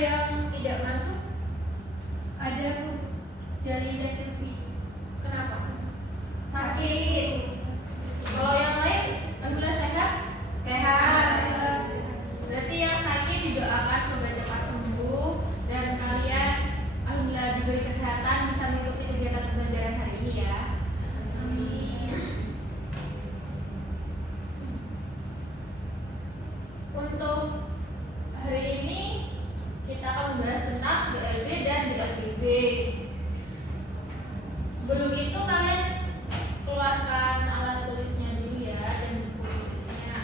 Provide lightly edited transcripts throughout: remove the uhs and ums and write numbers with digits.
yang tidak masuk? Ada Bu, Jali dan Silvi. Kenapa? Sakit. Kalau yang lain, alhamdulillah sehat? Sehat. Berarti yang sakit juga akan semoga cepat sembuh dan kalian alhamdulillah diberi kesehatan bisa mengikuti kegiatan pembelajaran hari ini ya. Amin. Untuk hari ini kita akan membahas tentang GLB dan GLBB. Sebelum itu kalian keluarkan alat tulisnya dulu ya dan buku tulisnya.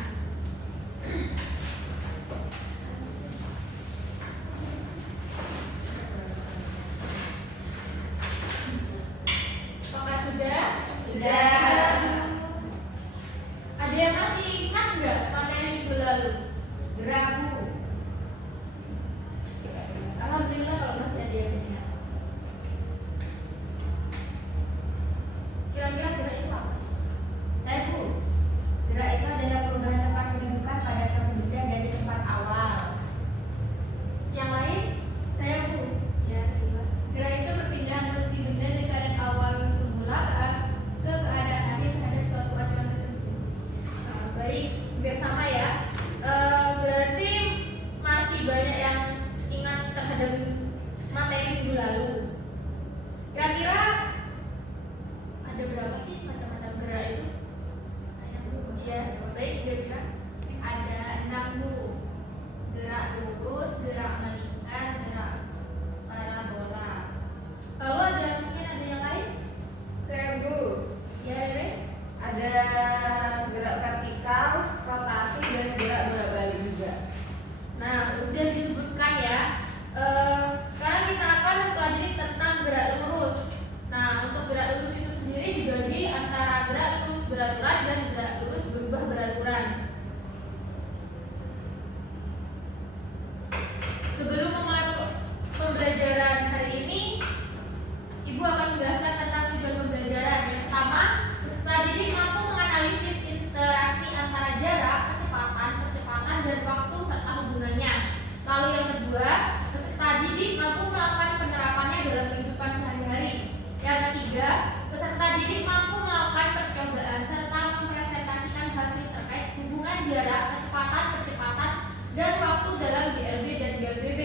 Apakah sudah? Sudah. Ada yang masih ingat nggak materi minggu lalu? Gerak Bu. Alhamdulillah kalau masih ada yang ingat. Kira-kira gerak itu apa sih? Saya Bu. Gerak itu adalah perubahan tempat kedudukan pada suatu benda dari tempat awal. Yang lain? Saya Bu. Ya, coba. Gerak itu berpindah posisi benda dari keadaan awal semula ke keadaan akhir terhadap suatu acuan tertentu. Nah, baik, biar sama ya. Berarti masih banyak yang ingat terhadap materi minggu lalu. Kira-kira ada berapa sih macam-macam gerak itu? Iya, baik, kira-kira. Ada 6 Bu. Gerak lurus, gerak melingkar, gerak parabola. Lalu mungkin ada yang lain? Saya Bu. Ya, Rere? Ada gerak vertikal, rotasi, dan gerak bolak-balik juga. Nah, udah disebutkan ya. Sekarang kita akan mempelajari tentang gerak lurus. Nah, untuk gerak lurus itu sendiri dibagi antara gerak lurus beraturan dan gerak lurus berubah beraturan. Sebelum memulai pembelajaran hari ini, Ibu akan menjelaskan tentang tujuan pembelajaran. Yang pertama, peserta didik mampu menganalisis interaksi antara jarak, percepatan, dan waktu serta hubungannya. Lalu yang kedua, peserta didik mampu melakukan penerapannya dalam kehidupan sehari-hari. Yang ketiga, peserta didik mampu melakukan percobaan serta mempresentasikan hasil terkait hubungan jarak, percepatan, dan waktu dalam GLB dan GLBB.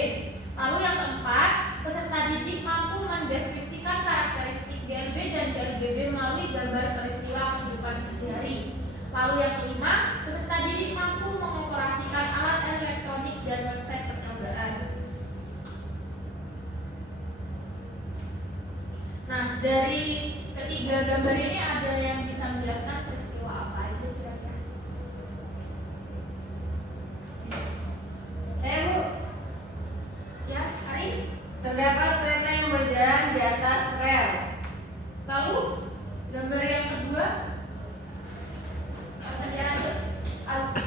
Lalu yang keempat, peserta didik mampu mendeskripsikan karakteristik GLB dan GLBB melalui gambar peristiwa kehidupan sehari-hari. Lalu yang kelima, peserta didik mampu mengoperasikan alat elektronik dan website percobaan. Nah, dari ketiga gambar ini ada yang bisa menjelaskan peristiwa apa aja kira-kira? Saya Bu. Ya, Ari? Terdapat kereta yang berjalan di atas rel. Lalu, gambar yang kedua?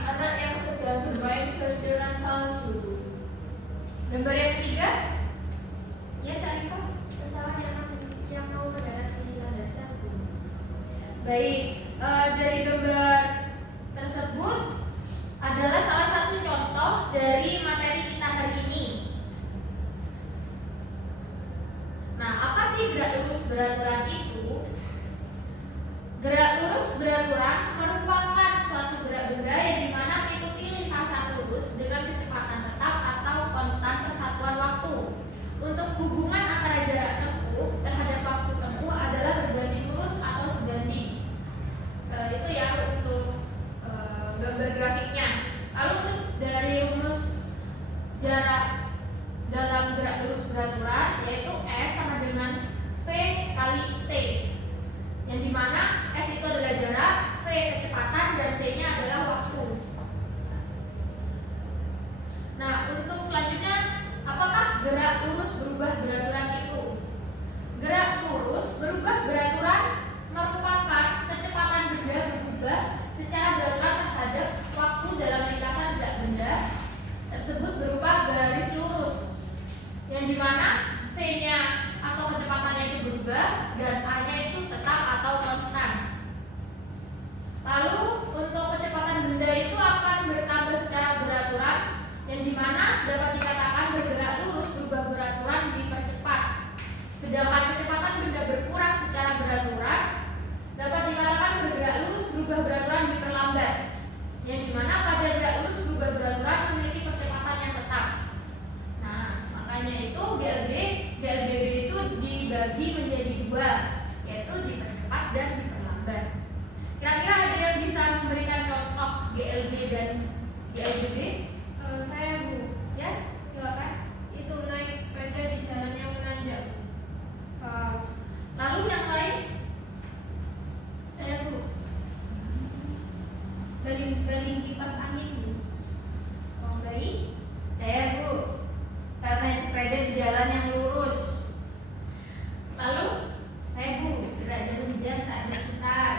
Anak yang sedang bermain seluncuran salju. Gambar yang ketiga? Ya, Syarifah? Pesawat yang mau mendarat di landasan bumi. Baik, dari gambar tersebut adalah salah satu contoh dari materi kita hari ini. Nah, apa sih gerak lurus beraturan itu? Gerak lurus beraturan merupakan suatu gerak benda yang dimana mengikuti lintasan lurus dengan kecepatan tetap atau konstan persatuan waktu. Untuk hubungan antara jarak tempuh terhadap waktu tempuh adalah berbanding lurus atau sebanding. Itu ya untuk gambar grafiknya. Lalu untuk dari rumus jarak dalam gerak lurus beraturan yaitu S sama dengan V kali T, yang dimana S itu adalah jarak, V kecepatan, dan T-nya adalah waktu. Nah, untuk selanjutnya, apakah gerak lurus berubah beraturan itu? Gerak lurus berubah beraturan merupakan kecepatan benda berubah secara beraturan terhadap waktu dalam lintasan gerak benda tersebut berupa garis lurus, yang dimana V-nya atau kecepatannya itu berubah dan A-nya itu tetap atau konstan. Lalu untuk kecepatan benda itu akan bertambah secara beraturan, yang dimana dapat dikatakan bergerak lurus berubah beraturan diperlambat, yang dimana pada gerak lurus berubah beraturan memiliki percepatan yang tetap. Nah, makanya itu GLBB itu dibagi menjadi dua, yaitu dipercepat dan diperlambat. Kira-kira ada yang bisa memberikan contoh GLB dan GLBB? Saya Bu, Ya, silakan. itu naik sepeda di jalan yang menanjak. Lalu yang lain? Saya Bu, baling kipas angin Bu. Baik. Saya Bu, saat naik sepeda di jalan yang lurus. Lalu, saya Bu, tidak jalan jam saat berputar.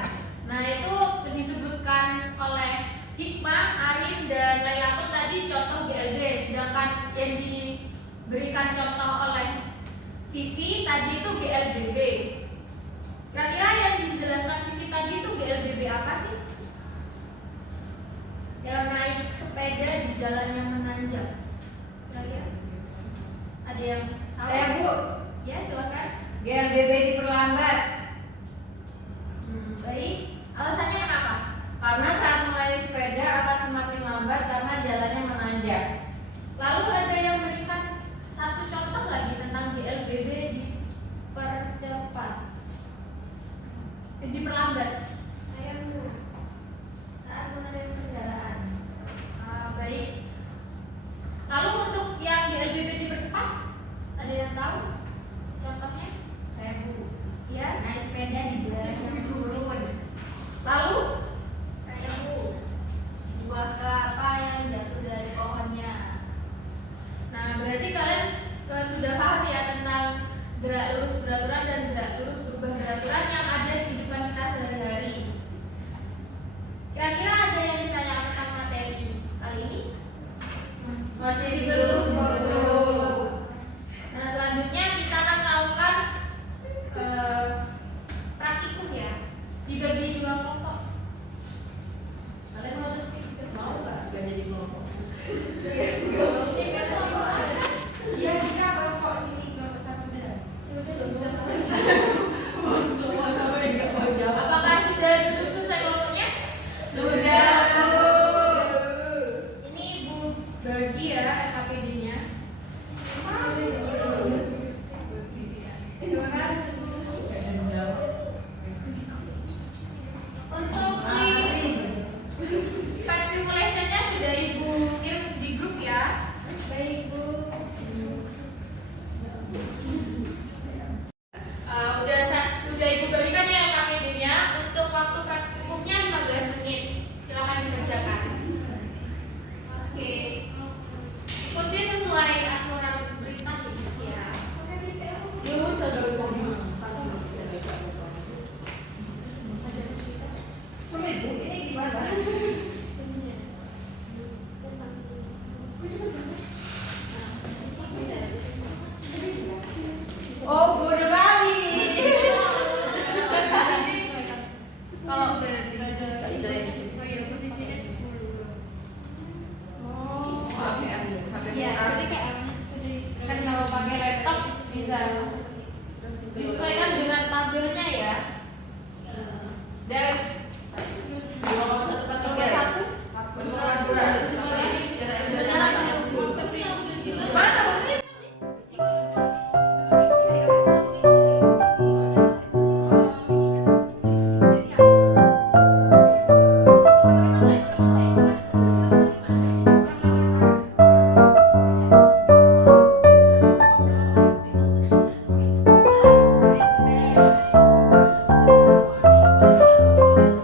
Nah, itu disebutkan oleh Hikmah, Arin, dan Lailatul tadi contoh GLB, sedangkan yang diberikan contoh oleh Vivi tadi itu GLBB. Kira-kira yang dijelaskan Vivi tadi itu GLBB apa sih? Yang naik sepeda di jalan yang menanjak. Kira-kira ada yang tahu? Saya Bu, Ya, silakan. GLBB diperlambat Baik. Alasannya kenapa? karena saat mulai sepeda akan semakin lambat karena jalannya menanjak. Lalu ada yang berikan satu contoh lagi tentang GLBB dipercepat, diperlambat. Saya Bu, saat mengendarai kendaraan. Baik. Lalu untuk yang GLBB dipercepat, ada yang tahu contohnya? Saya Bu, Ya. naik sepeda di jalan yang turun. Lalu Saya Bu, buah kelapa yang jatuh dari pohonnya. nah, berarti kalian sudah paham ya tentang gerak lurus beraturan dan gerak lurus berubah beraturan yang ada di kehidupan kita sehari-hari. Kira-kira ada yang ditanyakan tentang materi kali ini? Masih belum Bu. Nah, selanjutnya kita akan melakukan praktikum ya, dibagi dua kelompok. Kalian mau terus Mau nggak jadi kelompok? Iya, kita kelompok sini, kelompok satu dah. Apakah sudah duduk selesai kelompoknya? Sudah Bu. Ini Ibu bagi ya KPD-nya. Terima kasih Bu. Untuk pet simulation-nya sudah Ibu kirim di grup ya. Baik Bu. Udah Ibu berikan ya KPD-nya. Untuk waktu praktikumnya 15 menit. Silakan dikerjakan. Oke. Ikuti sesuai aturan berita ya. Sulit Bu, ini gimana? Oh, bodoh kali. Kalau Nggak bisa ya? Oh iya, posisinya 10. Maaf ya. Iya. Berarti kayak kan kalau pakai laptop bisa disesuaikan dengan tabelnya ya. Des. 2,143. 2,2. Mana Putri? Thank you.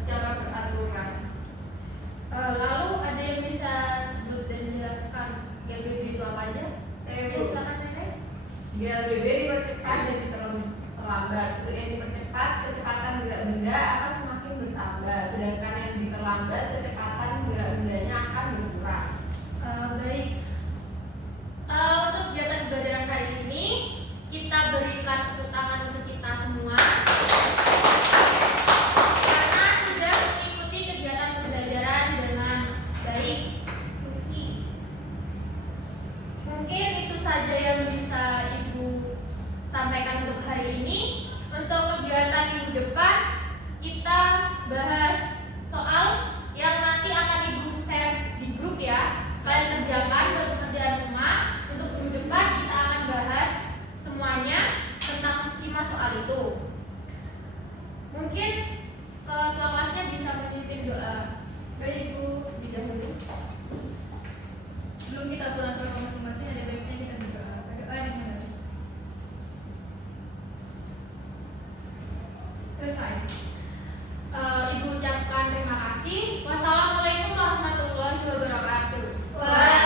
secara beraturan. Lalu ada yang bisa sebut dan jelaskan GLBB itu apa aja? Ya, silakan Nenek. GLBB dipercepat dan terlambat. Untuk yang dipercepat, kecepatan gerak benda akan semakin bertambah, sedangkan yang diterlambat, kecepatan gerak bendanya akan berkurang. Baik. Untuk kegiatan pembelajaran kali ini kita berikan tepuk tangan untuk kita semua karena sudah mengikuti kegiatan pembelajaran dengan baik. Mungkin itu saja yang bisa Ibu sampaikan untuk hari ini. Untuk kegiatan minggu depan kita bahas soal yang nanti akan Ibu share di grup ya. Kalian kerjakan buat pekerjaan rumah. Untuk minggu depan kita akan bahas semuanya tentang 5 soal itu. Mungkin ketua kelasnya bisa memimpin doa. Baik Ibu, didahului. Sebelum kita pulang ke rumah masing-masing, ada baiknya kita berdoa. Berdoa di mana? Selesai. Ibu ucapkan terima kasih. Wassalamualaikum warahmatullahi wabarakatuh. Waalaikumsalam.